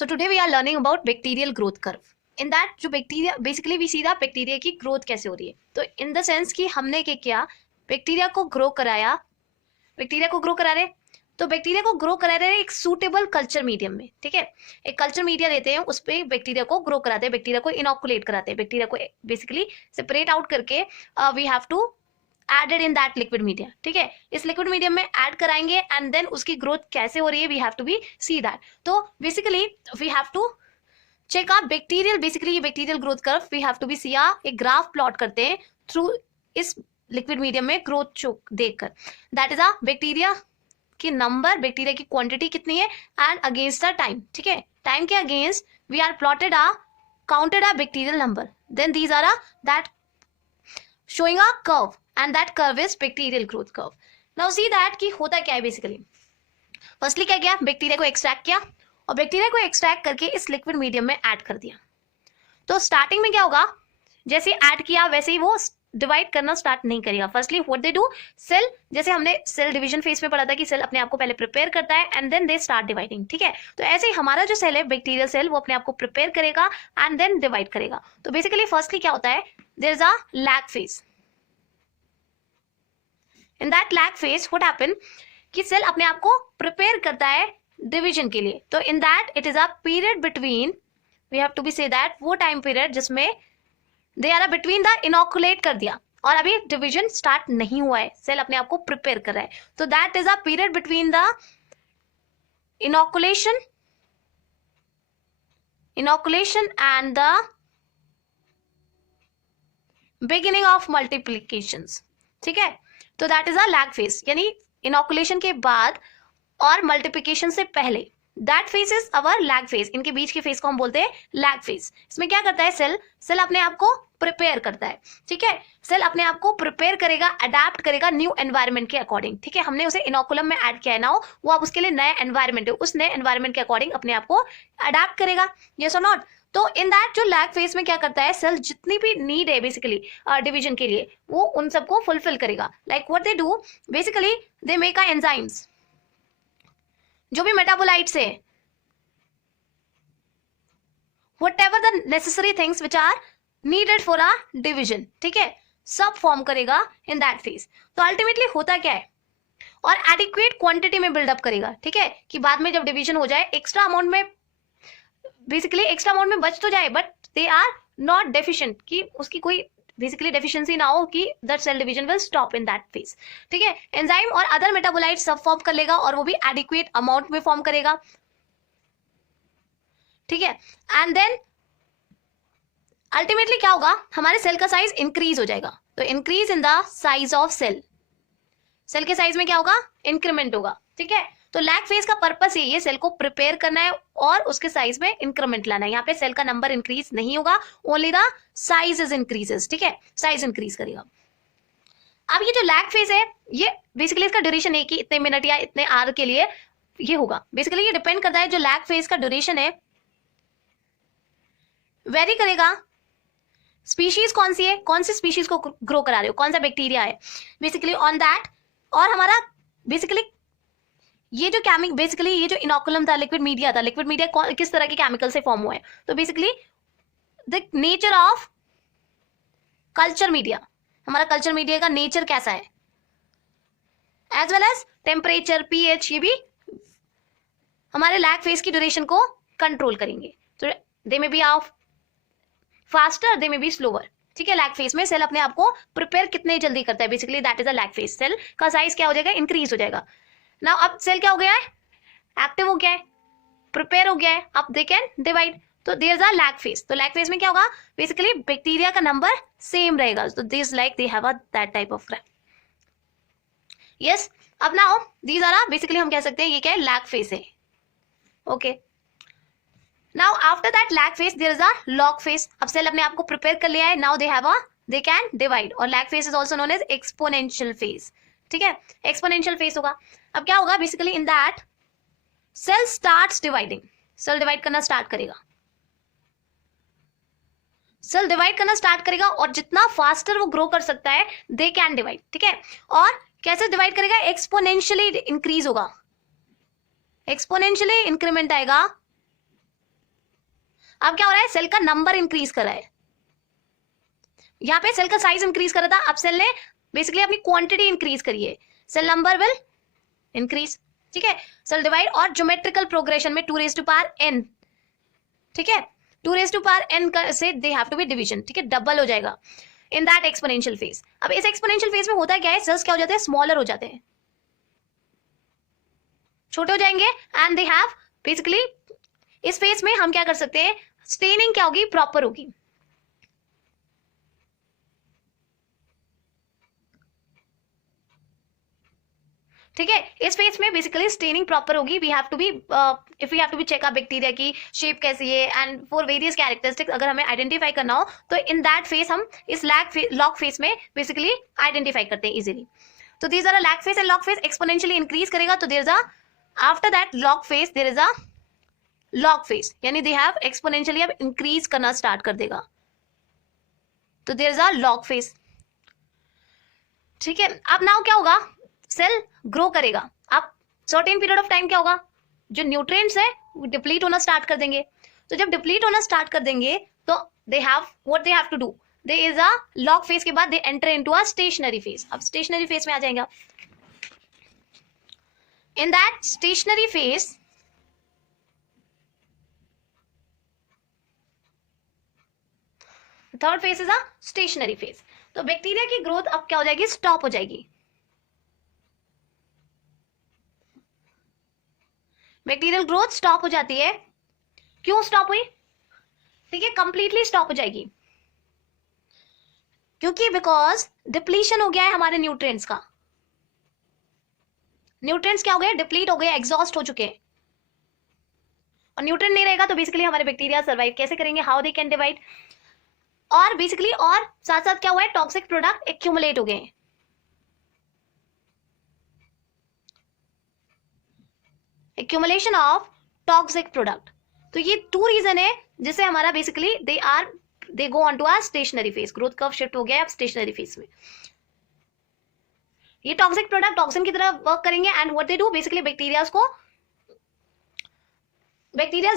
So today we are learning about bacterial growth curve. In that जो bacteria basically we see the bacteria की growth कैसे हो रही है. तो इन द सेंस कि हमने क्या किया, बैक्टीरिया को ग्रो कराया. बैक्टीरिया को ग्रो करा रहे, तो बैक्टीरिया को ग्रो करा रहे एक सूटेबल कल्चर मीडियम में. ठीक है, एक कल्चर मीडिया देते हैं, उस पर बैक्टीरिया को ग्रो कराते हैं, बैक्टीरिया को इनोकुलेट कराते हैं, बैक्टीरिया को बेसिकली सेपरेट आउट करके we have to added in that liquid media. ठीक है, इस लिक्विड मीडियम में ऐड कराएंगे एंड देन उसकी ग्रोथ कैसे हो रही है we have to be see that. तो basically we have to check a bacterial, basically ये bacterial growth curve we have to be see एक ग्राफ प्लॉट करते हैं थ्रू इस लिक्विड मीडियम में ग्रोथ देखकर. दैट इज अ बैक्टीरिया की number, bacteria की क्वांटिटी कितनी है एंड अगेंस्ट द टाइम. ठीक है, टाइम के against we are plotted a counted a bacterial number, then these are that showing a curve and that curve is bacterial growth curve. Now see that कि होता क्या है basically. Firstly क्या किया, bacteria को एक्सट्रैक्ट किया और बैक्टीरिया को एक्सट्रैक्ट करके इस लिक्विड मीडियम में ऐड कर दिया. तो स्टार्टिंग में क्या होगा, जैसे ऐड किया वैसे ही वो डिवाइड करना स्टार्ट नहीं करेगा. Firstly what they do, cell, जैसे हमने सेल डिवीजन फेज में पढ़ा था कि सेल अपने आप को पहले प्रिपेयर करता है and then they start dividing. ठीक है, तो ऐसे ही हमारा जो सेल है बैक्टीरियल सेल, वो अपने आप को प्रिपेयर करेगा एंड देन डिवाइड करेगा. तो बेसिकली फर्स्टली क्या होता है, there is a lag phase. In that lag phase what happen कि सेल अपने आप को प्रिपेयर करता है डिवीजन के लिए. तो in that it is a period between, we have to be say that वो टाइम पीरियड जिसमें they are between the inoculate कर दिया और अभी डिवीजन स्टार्ट नहीं हुआ है, सेल अपने आप को प्रिपेयर कर रहा है. तो that is a period between the inoculation and the beginning of multiplications. ठीक है, तो that is a lag phase, यानी इनोकुलेशन के बाद और मल्टीप्लिकेशन से पहले, that phase is our lag phase. इनके बीच के फेज को हम बोलते हैं लैग फेज. इसमें क्या करता है, सेल अपने आप को प्रिपेयर करता है. ठीक है, सेल अपने आप को प्रिपेयर करेगा, अडेप्ट करेगा न्यू एनवायरनमेंट के अकॉर्डिंग. ठीक है, हमने उसे इनोकुलम में ऐड किया है ना, वो अब उसके लिए नया एनवायरनमेंट है, उस नए एनवायरनमेंट के अकॉर्डिंग अपने आप को अडेप्ट करेगा. यस और नॉट. तो इन दैट जो लैग फेज में क्या करता है, सेल जितनी भी नीड है बेसिकली डिवीजन के लिए वो उन सबको फुलफिल करेगा. Like what they do, basically they make a enzymes, जो भी मेटाबोलाइट्स है, whatever the necessary things which are needed for a division. ठीक है, सब फॉर्म करेगा इन दैट फेज. तो अल्टीमेटली होता क्या है, और एडिक्वेट क्वांटिटी में बिल्डअप करेगा. ठीक है, कि बाद में जब डिवीजन हो जाए एक्स्ट्रा अमाउंट में, बेसिकली एक्स्ट्रा अमाउंट में बच तो जाए but they are not deficient, कि उसकी कोई बेसिकली डेफिशिएंसी ना हो कि that cell division will stop in that phase. ठीक है, एंजाइम और अदर मेटाबोलाइट सब फॉर्म कर लेगा और वो भी एडिक्वेट अमाउंट में फॉर्म करेगा. ठीक है, एंड देन अल्टीमेटली क्या होगा, हमारे सेल का साइज इंक्रीज हो जाएगा. तो increase in the size of cell, cell के साइज में क्या होगा, इंक्रीमेंट होगा. ठीक है, तो लैग फेज का पर्पस यही है, सेल को प्रिपेयर करना है और उसके साइज में इंक्रीमेंट लाना है. यहाँ पे सेल का नंबर इंक्रीज नहीं होगा, only the size is increases. ठीक है, साइज इंक्रीज करेगा. अब ये जो लैग फेज है, ये बेसिकली इसका ड्यूरेशन है कि इतने मिनट या इतने आवर के लिए ये होगा. बेसिकली ये डिपेंड करता है, जो लैग फेज का ड्यूरेशन है वेरी करेगा. स्पीशीज कौन सी है, कौन सी स्पीशीज को ग्रो करा रहे हो, कौन सा बैक्टीरिया है, बेसिकली ऑन दैट. और हमारा बेसिकली ये जो बेसिकली ये जो इनोकुलम था, लिक्विड मीडिया था, लिक्विड मीडिया किस तरह के केमिकल से फॉर्म हुआ है. तो basically the nature of culture media, हमारा कल्चर मीडिया का नेचर कैसा है, as well as temperature, pH, ये भी हमारे लैग फेज की ड्यूरेशन को कंट्रोल करेंगे. तो दे में बी ऑफ फास्टर, दे में बी स्लोअर. ठीक है, लैग फेज में सेल अपने आप को प्रिपेयर कितने जल्दी करता है, basically that is a lag phase. Cell का साइज क्या हो जाएगा, इंक्रीज हो जाएगा. नाउ अब सेल क्या हो गया है, एक्टिव हो गया है, प्रिपेयर हो गया है, अब दे कैन डिवाइड. तो there is a lag phase. तो लैग फेज में क्या होगा, बेसिकली बैक्टीरिया का नंबर सेम रहेगा. तो this like they have a that type of graph. Yes, अब नाउ दीज आर बेसिकली हम कह सकते हैं ये क्या है, लैग फेज है. Okay, now after that lag phase there is a log phase. अब सेल अपने आप को प्रिपेयर कर लिया है, नाउ दे कैन डिवाइड. और lag phase is also known as exponential phase. ठीक है, एक्सपोनेंशियल फेज होगा. अब क्या होगा, basically in that cell starts dividing, cell divide करना स्टार्ट करेगा. सेल डिवाइड करना स्टार्ट करेगा और जितना फास्टर वो ग्रो कर सकता है दे कैन डिवाइड. ठीक है, और कैसे डिवाइड करेगा, एक्सपोनेंशियली इंक्रीज होगा, एक्सपोनेंशियली इंक्रीमेंट आएगा अब क्या हो रहा है, सेल का नंबर इंक्रीज कर रहा है, यहाँ पे सेल का साइज इंक्रीज कर रहा था, अब सेल ने बेसिकली अपनी क्वांटिटी इंक्रीज करी है, सेल नंबर विल इंक्रीज, ठीक है। सेल डिवाइड और ज्योमेट्रिकल प्रोग्रेशन में 2 raised to power n, ठीक है, 2 raised to power n से they have to be division, ठीक है, डबल हो जाएगा इन दैट एक्सपोनेंशियल फेज। अब इस एक्सपोनेंशियल फेज में होता क्या है, सेल्स क्या हो जाते हैं, स्मॉलर हो जाते हैं, छोटे हो जाएंगे, एंड दे हैव बेसिकली, इस फेज में हम क्या कर सकते हैं, स्टेनिंग क्या होगी, प्रॉपर होगी, ठीक है। इस फेज में बेसिकली स्टेनिंग प्रॉपर होगी, we have to be if we have to be check up bacteria की शेप कैसी है एंड फॉर वेरियस कैरेक्टरिस्टिक्स अगर हमें आइडेंटिफाई करना हो तो इन दैट फेज हम इस लॉग फेज में बेसिकली आइडेंटिफाई करते हैं इजीली। तो these are a lag phase and log phase exponentially increase करेगा, तो there is a after that log phase there is a log phase, यानी दे हैव एक्सपोनेंशियली अब इंक्रीज करना start कर देगा, तो there is a log phase, ठीक है। अब नाउ क्या होगा, सेल ग्रो करेगा, अब सर्टेन पीरियड ऑफ टाइम क्या होगा, जो न्यूट्रिएंट्स है वो डिप्लीट होना स्टार्ट कर देंगे, तो जब डिप्लीट होना स्टार्ट कर देंगे तो they have what they have to do, they is a log phase के बाद they enter into a stationary phase. अब स्टेशनरी फेज में आ जाएगा, in that stationary phase third phase is a stationary phase, तो बैक्टीरिया की growth अब क्या हो जाएगी, स्टॉप हो जाएगी, बैक्टीरियल ग्रोथ स्टॉप हो जाती है, क्यों स्टॉप हुई, ठीक है, कंप्लीटली स्टॉप हो जाएगी, क्योंकि बिकॉज डिप्लीशन हो गया है हमारे न्यूट्रिएंट्स का, न्यूट्रिएंट्स क्या हो गए, डिप्लीट हो गए, एग्जॉस्ट हो चुके हैं, और न्यूट्रिएंट नहीं रहेगा तो बेसिकली हमारे बैक्टीरिया सर्वाइव कैसे करेंगे, हाउ दे कैन डिवाइड, और बेसिकली और साथ साथ क्या हुआ है, टॉक्सिक प्रोडक्ट एक्यूमुलेट हो गए, एक्यूमुलेशन ऑफ टॉक्सिक प्रोडक्ट, तो ये 2 रीजन है जिससे हमारा basically they go on to a stationary phase, growth curve shift हो गया है अब स्टेशनरी फेज में, ये टॉक्सिक प्रोडक्ट टॉक्सिन की तरह वर्क करेंगे and what they do basically bacteria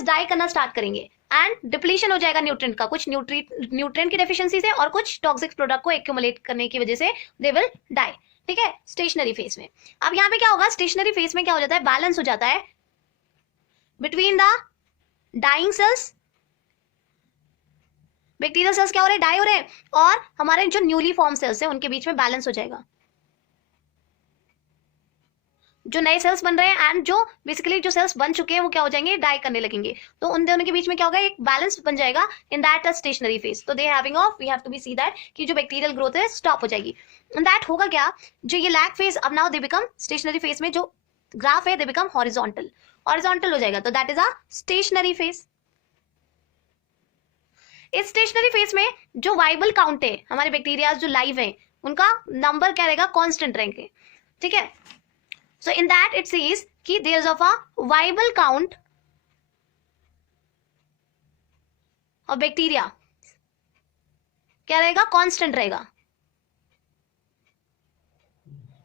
die करना स्टार्ट करेंगे एंड डिप्लीशन हो जाएगा न्यूट्रिएंट का, कुछ न्यूट्रिएंट की डेफिशिएंसी से और कुछ टॉक्सिक प्रोडक्ट को एक्यूमुलेट करने की वजह से दे विल डाई, ठीक है, स्टेशनरी फेज में। अब यहाँ पे क्या होगा, स्टेशनरी फेज में क्या हो जाता है, बैलेंस हो जाता है between the dying cells, bacterial cells क्या हो रहे हैं, डाई हो रहे हैं, और हमारे जो न्यूली फॉर्म सेल्स हैं उनके बीच में बैलेंस हो जाएगा, जो नए सेल्स बन रहे हैं एंड जो बेसिकली जो सेल्स बन चुके हैं वो क्या हो जाएंगे, डाई करने लगेंगे, तो उन दोनों के बीच में क्या होगा, एक बैलेंस बन जाएगा इन दैट स्टेशनरी फेज, तो they having of we have to be see that कि जो बैक्टीरियल ग्रोथ है स्टॉप हो जाएगी, इन दैट होगा क्या, जो ये लैग फेज अब now they become stationery phase में जो ग्राफ है दे बिकम हॉरिजॉन्टल, हॉरिजॉन्टल हो जाएगा, तो that is a stationary phase. इस स्टेशनरी फेज में जो वाइबल काउंट है हमारे बैक्टीरिया जो लाइव है उनका नंबर क्या रहेगा, कांस्टेंट रहेंगे, ठीक है। So in that it says कि there is of a viable count of bacteria क्या रहेगा, कांस्टेंट रहेगा,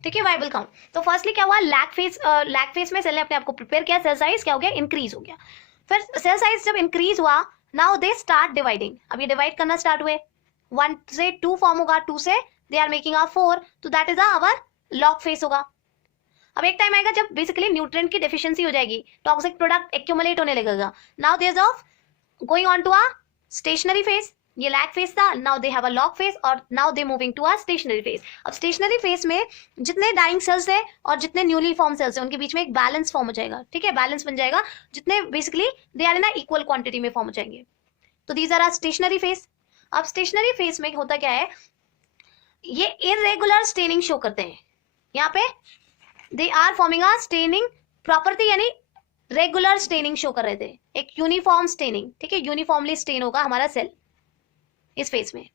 ठीक है, वाइबल काउंट। तो फर्स्टली क्या हुआ, लैग फेज में सेल ने अपने आप को प्रिपेयर किया, सेल साइज क्या हो गया, इंक्रीज हो गया, फिर सेल साइज जब इंक्रीज हुआ नाउ दे स्टार्ट डिवाइडिंग, अब ये डिवाइड करना स्टार्ट हुए, 1 से 2 फॉर्म होगा, 2 से दे आर मेकिंग अ 4, तो that is our log phase होगा। अब एक टाइम आएगा जब बेसिकली न्यूट्रिएंट की डेफिशिएंसी हो जाएगी, टॉक्सिक प्रोडक्ट एक्यूमुलेट होने लगेगा, now there is of going on to a stationary phase, ये लैग फेज था, now they have a log phase और now they moving to a stationary phase. अब stationary phase में जितने डाइंग सेल्स है और जितने न्यूली फॉर्म सेल्स है उनके बीच में एक बैलेंस फॉर्म हो जाएगा, ठीक है, बैलेंस बन जाएगा, जितने basically they are in a equal quantity में फॉर्म हो जाएंगे, तो these are a stationary phase. अब स्टेशनरी फेज में होता क्या है, ये इरेगुलर स्टेनिंग शो करते हैं, यहाँ पे they are forming a staining property, यानी रेगुलर स्टेनिंग शो कर रहे थे, एक यूनिफॉर्म स्टेनिंग, ठीक है, यूनिफॉर्मली स्टेन होगा हमारा सेल इस फेज में,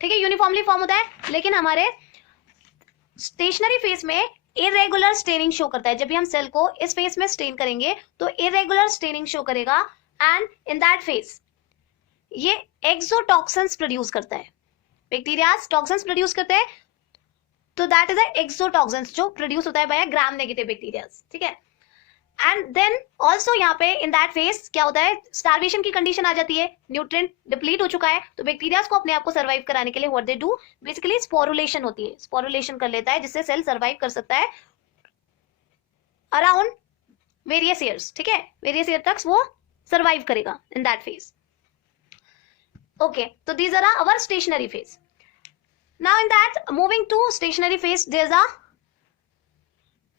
ठीक है, यूनिफॉर्मली फॉर्म होता है, लेकिन हमारे स्टेशनरी फेज में इरेगुलर स्टेनिंग शो करता है, जब भी हम सेल को इस फेज में स्टेन करेंगे तो इरेगुलर स्टेनिंग शो करेगा एंड इन दैट फेज ये एक्सोटॉक्सिन्स प्रोड्यूस करता है, बैक्टीरिया टॉक्सिन्स प्रोड्यूस करते हैं, तो दैट इज एक्सोटॉक्सिन्स जो प्रोड्यूस होता है बाय ग्राम नेगेटिव बैक्टीरिया, ठीक है। एंड देन ऑल्सो यहाँ पे इन दैट फेज क्या होता है, स्टार्वेशन की कंडीशन आ जाती है, न्यूट्रिएंट डिप्लीट हो चुका है, तो बैक्टीरिया को अपने आप को सर्वाइव कराने के लिए what they do, basically sporulation होती है, स्पोरुलेशन कर लेता है जिससे सेल सर्वाइव कर सकता है अराउंड वेरियस ईयर्स, ठीक है, वेरियस ईयर तक वो सर्वाइव करेगा इन दैट फेज। ओके, तो these are our stationary phase. Now in that moving to stationary phase, there is a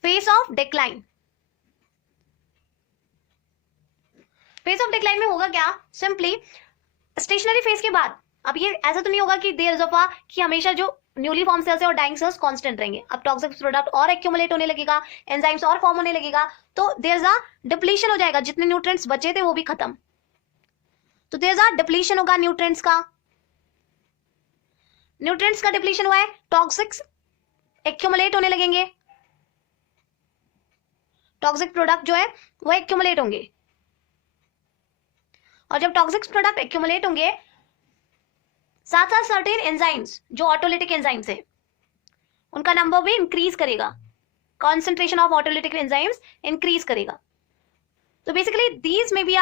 phase of decline. Phase of decline में होगा क्या, simply stationary phase के बाद, अब ये ऐसा तो नहीं होगा कि देयर इज अ कि हमेशा जो न्यूली फॉर्म सेल्स है और डाइंग सेल्स कांस्टेंट रहेंगे, अब टॉक्सिक प्रोडक्ट और एक्यूमुलेट होने लगेगा, एंजाइम्स और फॉर्म होने लगेगा, तो देयर इज अ डिप्लीशन हो जाएगा, जितने न्यूट्रिएंट्स बचे थे वो भी खत्म, तो देयर इज अ डिप्लीशन होगा न्यूट्रिएंट्स का। न्यूट्रिएंट्स का डिप्लीशन हुआ है, टॉक्सिक्स एक्यूमुलेट होने लगेंगे, टॉक्सिक प्रोडक्ट जो है वो एक्यूमुलेट होंगे, और जब टॉक्सिक प्रोडक्ट एक्यूमुलेट होंगे साथ साथ सर्टेन एंजाइम्स जो ऑटोलिटिक एंजाइम्स है उनका नंबर भी इंक्रीज करेगा, कॉन्सेंट्रेशन ऑफ ऑटोलिटिक एंजाइम्स इंक्रीज करेगा। तो बेसिकली दीज में भी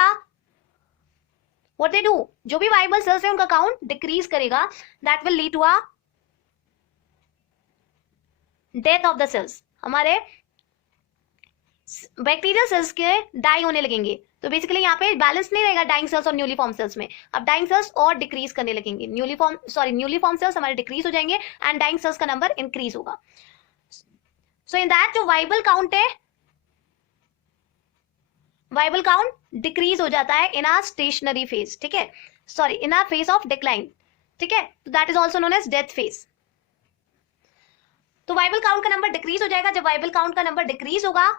व्हाट दे डू, जो भी वाइबल सेल्स है उनका काउंट डिक्रीज करेगा, that will lead to a death of the cells, हमारे बैक्टीरियल सेल्स के डाई होने लगेंगे, तो बेसिकली यहाँ पे बैलेंस नहीं रहेगा डाइंग सेल्स और न्यूली फॉर्म सेल्स में, अब डाइंग सेल्स और डिक्रीज करने लगेंगे, न्यूली फॉर्म सेल्स हमारे डिक्रीज हो जाएंगे एंड डाइंग सेल्स का नंबर इंक्रीज होगा। सो इन दैट जो वाइबल काउंट है, वाइबल काउंट डिक्रीज हो जाता है इन आ स्टेशनरी फेज, ठीक है, sorry in a phase of decline, ठीक है, तो that is also known as death phase. तो वाइबल काउंट का नंबर डिक्रीज हो जाएगा, जब वाइबल काउंट का नंबर डिक्रीज होगा,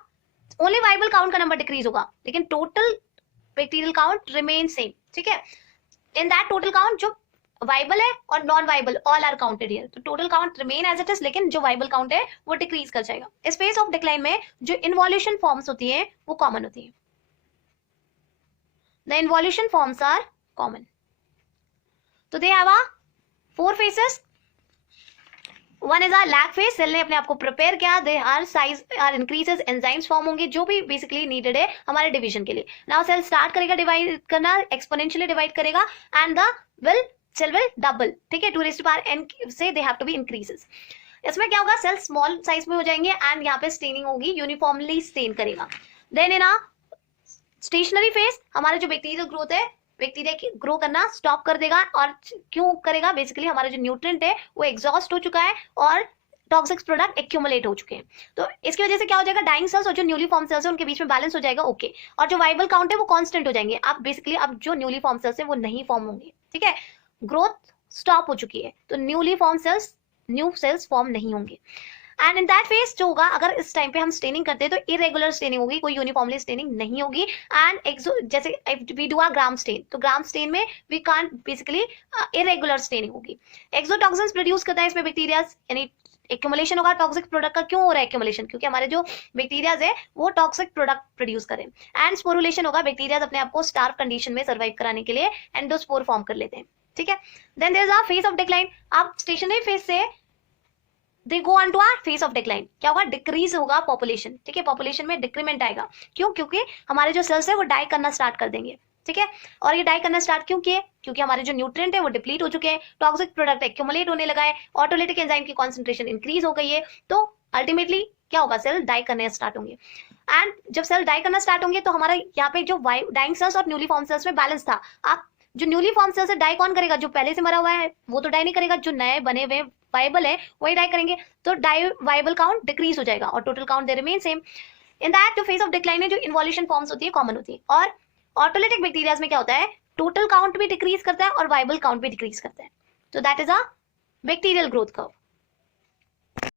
ओनली वाइबल काउंट का नंबर डिक्रीज होगा, लेकिन total bacterial count remain same, ठीक है, इन दैट टोटल काउंट जो वाइबल है और non viable all are counted here, तो total count remain as it is, लेकिन जो वाइबल काउंट है वो डिक्रीज कर जाएगा। इस फेज ऑफ डिक्लाइन में जो इन्वॉल्यूशन फॉर्म्स होती है वो कॉमन होती है, the involution forms are common, तो they have 4 phases। One is are lag phase, cell ने अपने आप को प्रिपेयर किया, they are size are increases, enzymes form होंगे जो भी बेसिकली नीडेड है हमारे डिवीजन के लिए। नाउ सेल स्टार्ट करेगा डिवाइड करना, एक्सपोनेंशियली डिवाइड करेगा and the cell will double, ठीक है, 2 raised to power n से they have to be increases. इसमें क्या होगा, सेल स्मॉल साइज में हो जाएंगे एंड यहाँ पे स्टेनिंग होगी, यूनिफॉर्मली स्टेन करेगा। देन इन स्टेशनरी फेज हमारा जो बैक्टीरियल ग्रोथ है, बैक्टीरिया की ग्रो करना स्टॉप कर देगा, और क्यों करेगा, बेसिकली हमारा जो न्यूट्रिएंट है वो एग्जॉस्ट हो चुका है और टॉक्सिक प्रोडक्ट एक्यूमुलेट हो चुके हैं, तो इसकी वजह से क्या हो जाएगा, डाइंग सेल्स और जो न्यूली फॉर्म सेल्स है उनके बीच में बैलेंस हो जाएगा, ओके, और जो वाइबल काउंट है वो कांस्टेंट हो जाएंगे, अब बेसिकली अब जो न्यूली फॉर्म सेल्स है वो नहीं फॉर्म होंगे, ठीक है, ग्रोथ स्टॉप हो चुकी है, तो newly form cells new cells form नहीं होंगे। एंड इन दैट फेज जो होगा, अगर इस टाइम पे हम स्टेनिंग करते हैं तो इरेगुलर स्टेनिंग होगी, कोई यूनिफॉर्मली स्टेनिंग नहीं होगी, एंड जैसे we do a gram stain, तो ग्राम स्टेन में we can't basically irregular staining होगी। एक्सोटॉक्सिन्स प्रोड्यूस करता है इसमें बैक्टीरिया, यानी एक्यूमुलेशन होगा टॉक्सिक प्रोडक्ट का, क्यों हो रहा है एक्यूमुलेशन, क्योंकि हमारे जो बैक्टीरियाज है वो टॉक्सिक प्रोडक्ट प्रोड्यूस करें, एंड स्पोरुलेशन होगा, बैक्टीरियाज अपने आप को स्टार्व कंडीशन में सर्वाइव कराने के लिए एंडोस्पोर फॉर्म कर लेते हैं, ठीक है। Then there is a phase of decline, अब स्टेशनरी फेज से they go on to are phase of decline, क्या होगा, डिक्रीज होगा पॉपुलेशन, ठीक है, पॉपुलेशन में डिक्रीमेंट आएगा, क्यों, क्योंकि हमारे जो सेल्स है वो डाई करना स्टार्ट कर देंगे, ठीक है, और ये डाई करना स्टार्ट क्यों किए, क्योंकि हमारे जो न्यूट्रिएंट है वो डिप्लीट हो चुके हैं, टॉक्सिक प्रोडक्ट एक्यूमुलेट होने लगा है, ऑटोलिटिक एंजाइम की कॉन्सेंट्रेशन इंक्रीज हो गई है, तो अल्टीमेटली क्या होगा, सेल डाई करने स्टार्ट होंगे, एंड जब सेल डाई करना स्टार्ट होंगे तो हमारा यहाँ पे जो डाइंग सेल्स और न्यूली फॉर्म सेल्स में बैलेंस था, आप जो न्यूली फॉर्म सेल्स है डाई कौन करेगा, जो पहले से मरा हुआ है वो तो डाई नहीं करेगा, जो नए बने हुए वाइबल है वही डाई करेंगे, तो डाई वाइबल काउंट डिक्रीज हो जाएगा और total count they remain same. In that जो फेज ऑफ डिक्लाइन है, जो इन्वॉल्यूशन फॉर्म्स होती है कॉमन होती है, और ऑटोलिटिक बैक्टीरियाज में क्या होता है, टोटल काउंट भी डिक्रीज करता है और वाइबल काउंट भी डिक्रीज करता है, तो that is a bacterial growth curve.